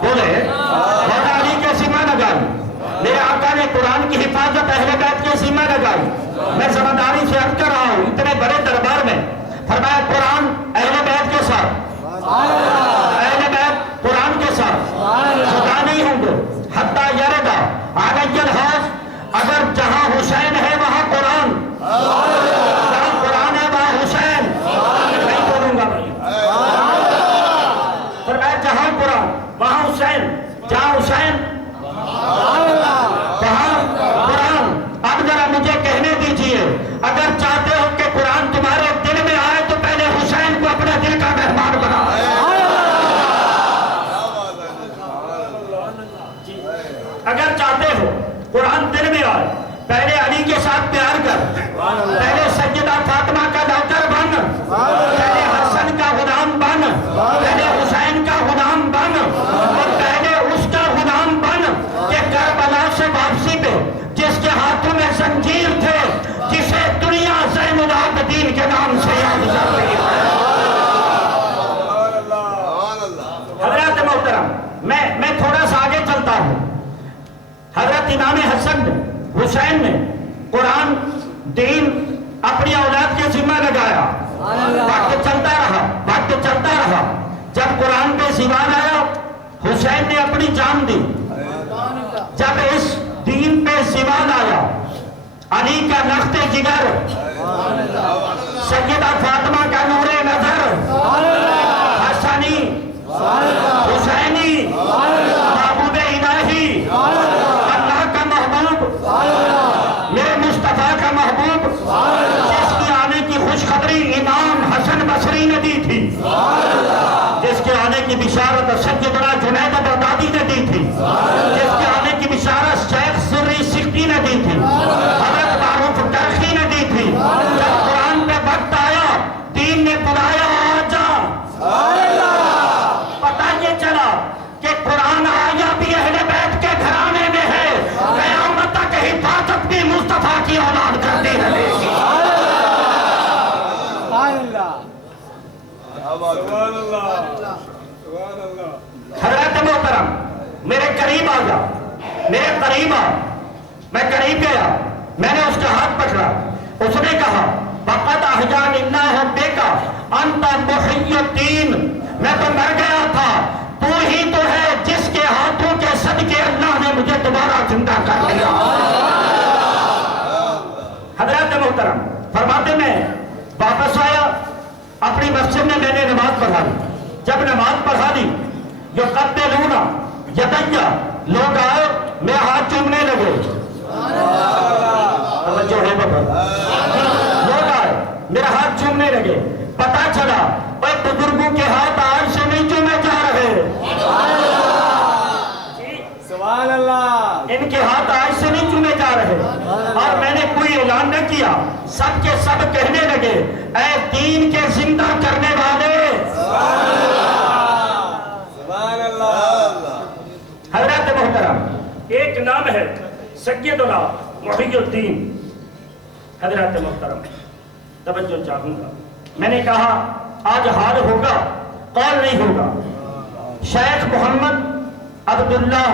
بولے مولا علی کے ذمہ لگائی۔ میرے آقا نے قرآن کی حفاظت اہل بیت کے ذمہ لگائی۔ میں سمجھداری سے عرض کر رہا ہوں اتنے بڑے دربار میں، فرمایا قرآن اہل بیت کے ساتھ، اہل بیت قرآن کے ساتھ جدا نہیں ہوں گے حتیٰ یردا علی الحوض۔ اگر جہاں حسین ہے وہاں قرآن، جہاں قرآن ہے وہاں حسین۔ نہیں بولوں گا بھائی، فرمایا جہاں قرآن وہاں حسین، جہاں حسین وہاں قرآن۔ اب ذرا مجھے کہنے دیجئے، اگر چاہتے ہو کہ قرآن تمہارے دل میں آئے تو پہلے حسین کو اپنے دل کا مہمان بناؤ۔ اگر چاہتے ہو قرآن دل میں آئے، پہلے علی کے ساتھ پیار کر، پہلے سیدہ فاطمہ کا نوکر بن، پہلے حسن کا غلام بن، پہلے حسین کا غلام بن، اور پہلے اس کا غلام بن کہ کربلا سے واپسی پہ جس کے ہاتھوں میں زنجیر تھے، جسے دنیا زین العابدین کے نام سے یاد کر رہی ہے۔ حضرات محترم، میں تھوڑا سا آگے چلتا ہوں۔ حضرت امام حسن نے، حسین نے قرآن دین اپنی اولاد کے ذمہ لگایا۔ وقت چلتا رہا، جب قرآن پہ زوال آیا حسین نے اپنی جان دی۔ جب اس دین پہ زوال آیا علی کا نخت جگر، سیدہ فاطمہ کا نور نظر، حسنی حسینی محبوب الہی، اللہ کا محبوب، میرے مصطفیٰ کا محبوب، جس کی آنے کی خوشخبری امام حسن بصری نے دی تھی، جس کے آنے کی بشارت سیدنا جنید بغدادی نے دی تھی، جس کے آنے کی بشارت شیخ سری سکتی نے دی تھی، حضرت معروف کرخی نے دی تھی۔ جب قرآن پہ وقت آیا دین نے بلایا آجا، پتہ یہ چلا کہ قرآن آیا بھی اہل بیت کے گھرانے میں ہے، قیامت تک حفاظت بھی مصطفیٰ کی اولاد کرتی رہے گی۔ حضرت محترم میرے قریب آ جا، میں قریب گیا، میں نے اس کا ہاتھ پکڑا، اس نے کہا فقط احجان اللہ بک انت محی الدین، میں تو مر گیا تھا، تو ہی تو ہے جس کے ہاتھوں کے صدقے اللہ نے مجھے دوبارہ زندہ کر دیا۔ حضرت محترم فرماتے میں واپس آیا، اپنی مسجد میں میں نے نماز پڑھا لی۔ جب نماز پڑھا لی یقبلون یدی، لوگ آئے میرے ہاتھ چومنے لگے، توجہ ہے بابا، لوگ آئے میرا ہاتھ چومنے لگے۔ پتا چلا اے بزرگوں کے ہاتھ آج سے نہیں چومے جا رہے، سبحان اللہ، ان کے ہاتھ آج سے نہیں چومے جا رہے۔ اور میں نے کوئی اعلان نہ کیا، سب کے سب کہنے لگے اے دین کے زندہ کرنے والے۔ سبحان اللہ۔ حضرت محترم ایک نام ہے سیدنا محی الدین۔ حضرت محترم توجہ چاہوں گا، میں نے کہا آج حال ہوگا قول نہیں ہوگا۔ شیخ محمد عبداللہ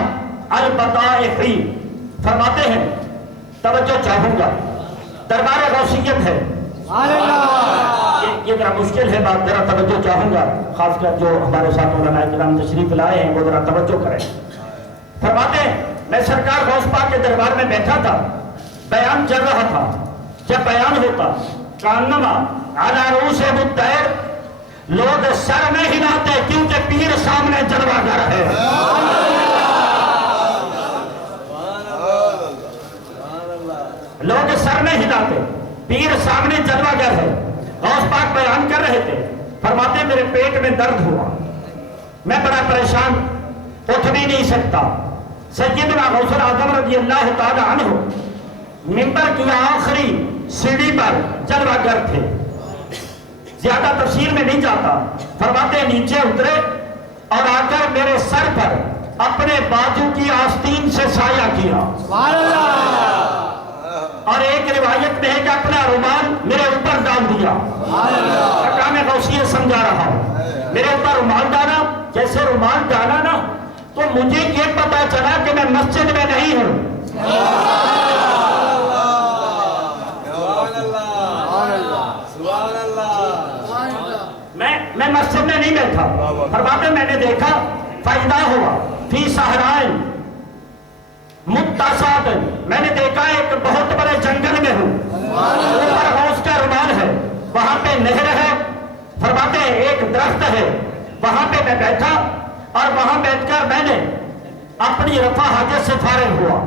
البطائحی فرماتے ہیں توجہ چاہوں گا، دربار غوثیت ہے، یہ ذرا مشکل ہے بات، ذرا توجہ چاہوں گا، خاص کر جو ہمارے ساتھ علماء کرام تشریف لائے ہیں وہ ذرا توجہ کریں۔ فرماتے ہیں میں سرکار غوث پاک کے دربار میں بیٹھا تھا، بیان چل رہا تھا، جب بیان ہوتا کانما علی رؤوس الطیر، لوگ سر میں ہلاتے کیونکہ پیر سامنے جلوہ گر ہے۔ لوگ سر میں ہلاتے، پیر سامنے جلوہ گر ہے۔ غوث پاک بیان کر رہے تھے، فرماتے میرے پیٹ میں درد ہوا، میں بڑا پریشان، اٹھ بھی نہیں سکتا۔ سیدنا غوث اعظم رضی اللہ تعالی عنہ منبر کی آخری سیڑھی پر جلوہ گر تھے۔ زیادہ تفصیل میں نہیں جاتا، فرماتے نیچے اترے اور آ کر میرے سر پر اپنے بازو کی آستین سے سایہ کیا، اور ایک روایت میں ہے کہ اپنا رومال میرے اوپر ڈال دیا۔ مقام غوثیہ سمجھا رہا ہوں، میرے اوپر رومال ڈالا، جیسے رومال ڈالا نا تو مجھے یہ پتا چلا کہ میں مسجد میں نہیں ہوں۔ میں مسجد میں نہیں بیٹھا، فرماتے میں نے دیکھا فائدہ ہوا فی صحرائے متساد، میں نے دیکھا ایک بہت بڑے جنگل میں ہوں، اوپر غوث کا رومال ہے، وہاں پہ نہر ہے، فرماتے ہیں ایک درخت ہے، وہاں پہ میں بیٹھا اور وہاں بیٹھ کر میں نے اپنی رفع حاجت سے فارغ ہوا۔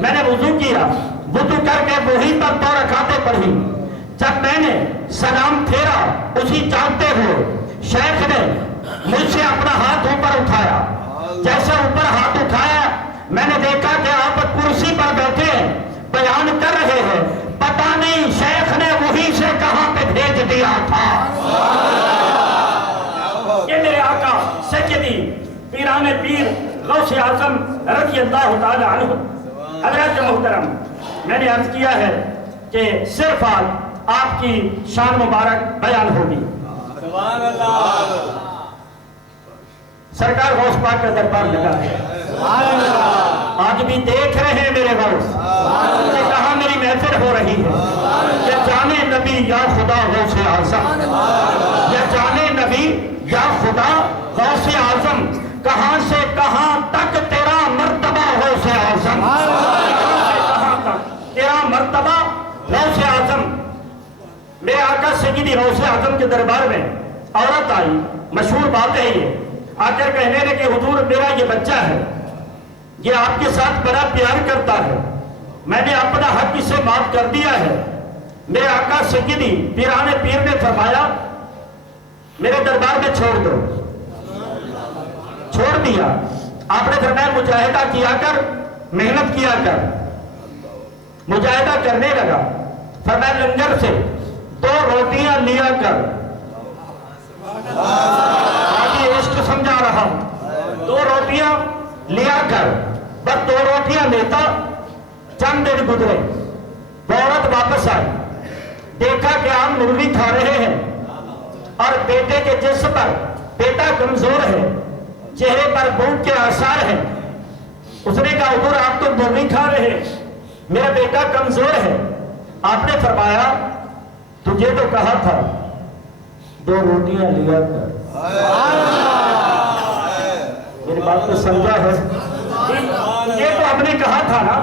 میں نے وضو کیا، وضو کر کے وہیں پر 2 رکعتیں پڑھی۔ جب میں نے سلام پھیرا اسی جانتے ہوئے شیخ نے مجھ سے اپنا ہاتھ اوپر اٹھایا، جیسے اوپر ہاتھ اٹھایا میں نے دیکھا کہ آپ کرسی پر بیٹھے بیان کر رہے ہیں، پتہ نہیں شیخ نے وہیں سے کہاں پہ بھیج دیا تھا۔ یہ میرے آقا سیدی پیران پیر غوث اعظم رضی اللہ تعالی عنہ۔ حضرت محترم میں نے عرض کیا ہے کہ صرف آج آپ کی شان مبارک بیان ہوگی۔ سبحان اللہ، سرکار غوث پاک کا دربار لگا ہے، آج بھی دیکھ رہے ہیں میرے غوث کہ کہاں میری محفل ہو رہی ہے۔ یا جانے نبی یا خدا غوث اعظم، یا جانے نبی یا خدا غوث اعظم، کہاں سے کہاں تک تیرا مرتبہ غوث اعظم، کہاں سے کہاں تک تیرا مرتبہ غوث اعظم۔ میرے آقا سیدی غوث اعظم کے دربار میں عورت آئی، مشہور بات ہے یہ، آ کر کہنے لگے حضور میرا یہ بچہ ہے، یہ آپ کے ساتھ بڑا پیار کرتا ہے، میں نے اپنا حق اسے معاف کر دیا ہے۔ میرے آقا سیدی پیران پیر نے فرمایا میرے دربار میں چھوڑ دو، چھوڑ دیا۔ آپ نے فرمایا مجاہدہ کیا کر، محنت کیا کر۔ مجاہدہ کرنے لگا، فرمایا لنگر سے 2 روٹیاں لیا کر، آگے عشق سمجھا رہا ہوں، 2 روٹیاں لیا کر، بس 2 روٹیاں لیتا۔ چند دن گزرے، وہ عورت واپس آئی، دیکھا کہ آپ مرغی کھا رہے ہیں اور بیٹے کے جسم پر، بیٹا کمزور ہے، چہرے پر بھوک کے آثار ہیں۔ اس نے کہا حضور آپ تو مرغی کھا رہے ہیں، میرا بیٹا کمزور ہے۔ آپ نے فرمایا تجھے تو کہا تھا 2 روٹیاں لیا کر۔ میری بات کو سمجھا ہے؟ یہ تو ہم نے کہا تھا نا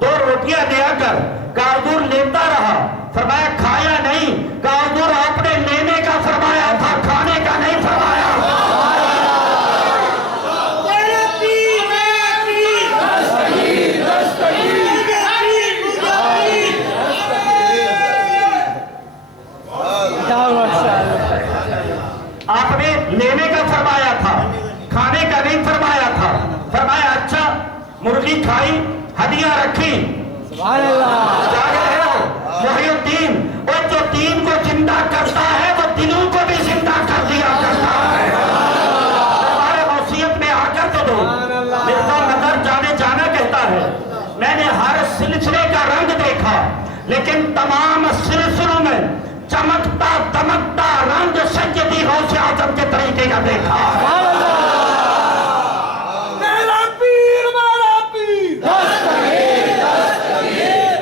2 روٹیاں لیا کر، کہا حضور لیتا رہا، فرمایا کھایا نہیں، کہا حضور آپ نے لینے کا فرمایا تھا، کھانے کا نہیں فرمایا۔ آپ نے لینے کا فرمایا تھا، کھانے کا نہیں فرمایا تھا۔ فرمایا اچھا، مرغی کھائی، ہڈیاں رکھی، سبحان اللہ، جاگ رہے ہو محی الدین، اور جو دین کو زندہ کرتا ہے وہ دلوں کو بھی زندہ کر دیا کرتا ہے۔ ہمارے غوثیت میں آ کر تو دو، مرزا نظر جانے جانا کہتا ہے میں نے ہر سلسلے کا رنگ دیکھا، لیکن تمام سلسلوں میں چمکتا دمکتا رنگ سیدی غوث اعظم کے طریقے کا دیکھا ہے۔ میرا پیر میرا پیر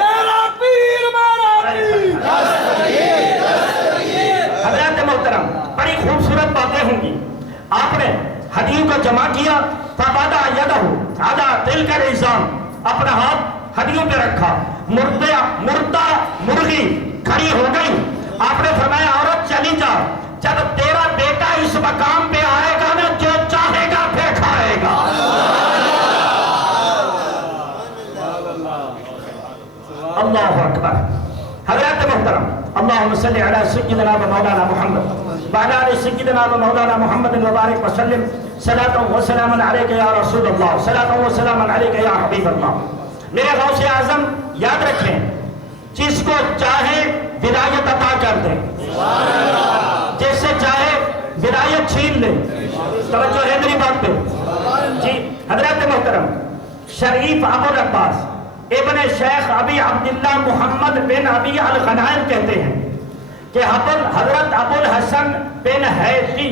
میرا پیر میرا پیر۔ حضرات محترم، بڑی خوبصورت باتیں ہوں گی۔ آپ نے ہڈیوں کو جمع کیا، فَبَدَا يَدَهُ عَلَى تِلْكَ الْعِظَامِ، اپنا ہاتھ ہڈیوں پہ رکھا، مردہ مرغی کھڑی ہو گئی۔ آپ نے فرمایا عورت چلی جا، جب تیرا بیٹا اس مقام پہ آئے گا نا، جو چاہے گا پھر کھائے گا۔ اللہ اکبر۔ حضرات محترم، اللہم صلی علی سیدنا و مولانا محمد وعلی آل سیدنا و مولانا محمد وبارک وسلم، صلاۃ و سلام علیک یا رسول اللہ، صلاۃ و سلام علیک یا حبیب اللہ۔ میرے غوث اعظم یاد رکھیں، جس کو چاہے ولایت عطا کر دے، جس سے چاہے ولایت چھین لے۔ توجہ ہے میری بات پہ؟ جی حضرات محترم، شریف ابو العباس ابن شیخ ابی عبداللہ محمد بن ابی الغنائم کہتے ہیں کہ حضرت ابو الحسن بن حیثی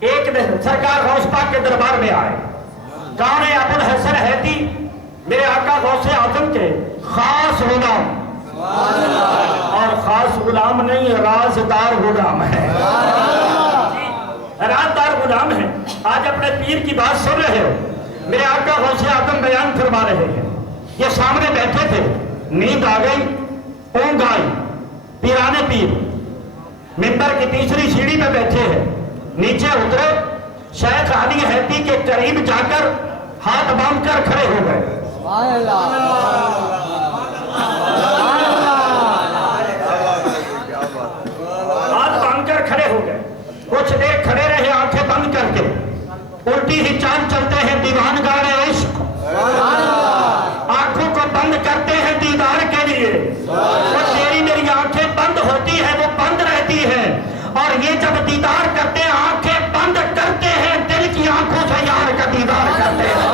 ایک دن سرکار غوث پاک کے دربار میں آئے۔ کون ہے ابو الحسن حیثی؟ میرے آقا غوث اعظم کے خاص غلام، اور خاص غلام نہیں، رازدار غلام ہے، رازدار غلام ہے۔ آج اپنے پیر کی بات سن رہے ہو، میرے آقا غوث اعظم بیان فرما رہے ہیں۔ یہ سامنے بیٹھے تھے، نیند آ گئی، اونگ آئی، پیرانے پیر منبر کی تیسری سیڑھی پہ بیٹھے ہیں، نیچے اترے، شیخ علی حیثی کے قریب جا کر ہاتھ باندھ کر کھڑے ہو گئے۔ ہاتھ باندھ کر کھڑے ہو گئے، کچھ دیر کھڑے رہے آنکھیں بند کر کے۔ الٹی ہی چال چلتے ہیں دیوان گانے عشق، آنکھوں کو بند کرتے ہیں دیدار کے لیے، اور تیری میری آنکھیں بند ہوتی ہیں، وہ بند رہتی ہیں، اور یہ جب دیدار کرتے ہیں آنکھیں بند کرتے ہیں، دل کی آنکھوں سے یار کا دیدار کرتے ہیں۔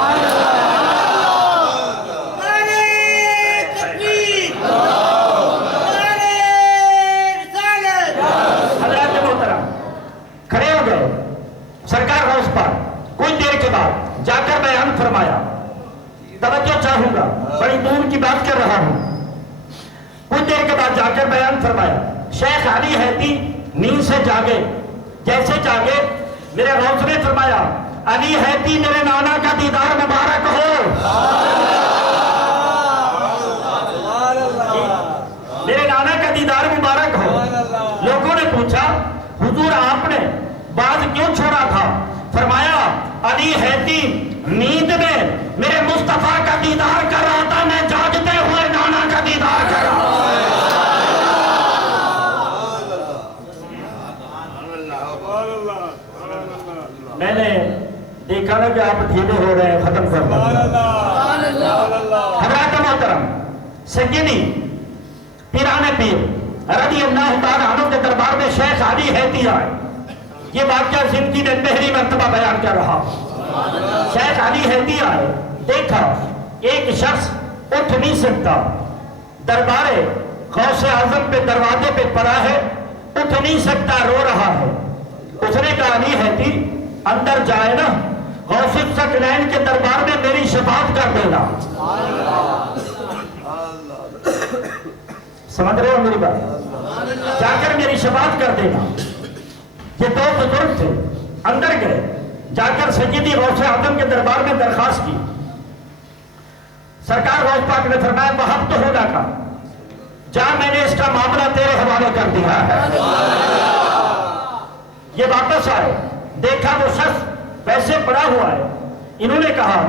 کھڑے ہو گئے سرکار غوث پاک، کچھ دیر کے بعد جا کر بیان فرمایا۔ توجہ چاہوں گا، بڑی دور کی بات کر رہا ہوں۔ کچھ دیر کے بعد جا کر بیان فرمایا، شیخ علی حیثی نیند سے جاگے، جیسے جاگے میرے غوث نے فرمایا، علی حیثی میرے نانا کا دیدار مبارک ہو۔ میرے نانا کا دیدار مبارک ہو۔ لوگوں نے پوچھا حضور آپ نے باز کیوں چھوڑا تھا؟ فرمایا علی حیثی نیند میں میرے مصطفیٰ کا دیدار کر رہا تھا، میں جاگتے ہوئے نانا کا دیدار کر رہا تھا۔ میں نے دیکھا نا کہ آپ دھیمے ہو رہے ہیں، ختم کر دیں۔ حضرات محترم، سیدی پیرانے پیر رضی اللہ تعالیٰ عنہ کے دربار میں شیخ علی حیثی آئے۔ یہ واقعہ زندگی میں پہلی مرتبہ بیان کر رہا۔ شیخ علی حیثی آئے، دیکھا ایک شخص اٹھ نہیں سکتا، دربار غوث اعظم پہ دروازے پہ پڑا ہے، اٹھ نہیں سکتا، رو رہا ہے۔ اس نے کہا علی حیثی اندر جائے نا، غوث الثقلین کے دربار میں میری شفاعت کر دینا۔ سمجھ رہے ہو میری بات؟ جا کر میری شفاعت کر دینا۔ یہ دو بزرگ تھے، اندر گئے، جا کر سیدی غوث اعظم کے دربار میں درخواست کی۔ سرکار غوث پاک نے فرمایا وہب تو ہونا کا، جا میں نے اس کا معاملہ تیرے حوالے کر دیا ہے۔ یہ واپس آئے، دیکھا وہ شخص ویسے پڑا ہوا ہے۔ انہوں نے کہا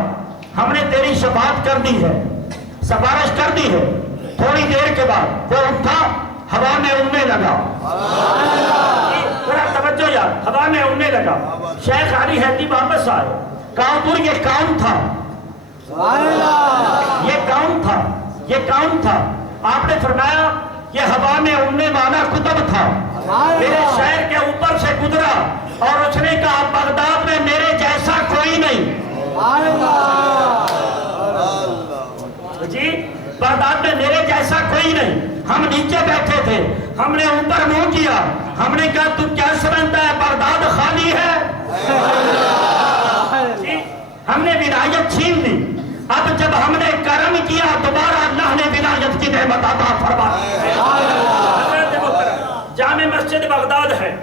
ہم نے تیری شفاعت کر دی ہے، سفارش کر دی ہے۔ تھوڑی دیر کے بعد وہ اٹھا، ہوا میں اڑنے لگا۔ تھوڑا توجہ یار، ہوا میں اڑنے لگا۔ شیخ علی حیثی واپس آئے، کہا حضور یہ کون تھا؟ یہ کون تھا؟ یہ کون تھا؟ آپ نے فرمایا یہ ہوا میں اڑنے والا قطب تھا، میرے شہر کے اوپر سے گزرا، اور اس نے کہا بغداد میں میرے جیسا کوئی نہیں۔ جی بغداد میں میرے جیسا کوئی نہیں. ہم نیچے بیٹھے تھے, ہم نے اوپر منہ کیا, ہم نے کہا تو کیا سمجھتا ہے بغداد خالی ہے؟ ہم نے ولایت چھین لی. اب جب ہم نے کرم کیا دوبارہ اللہ نے ولایت کی نعمت عطا فرمائی. جامع مسجد بغداد ہے.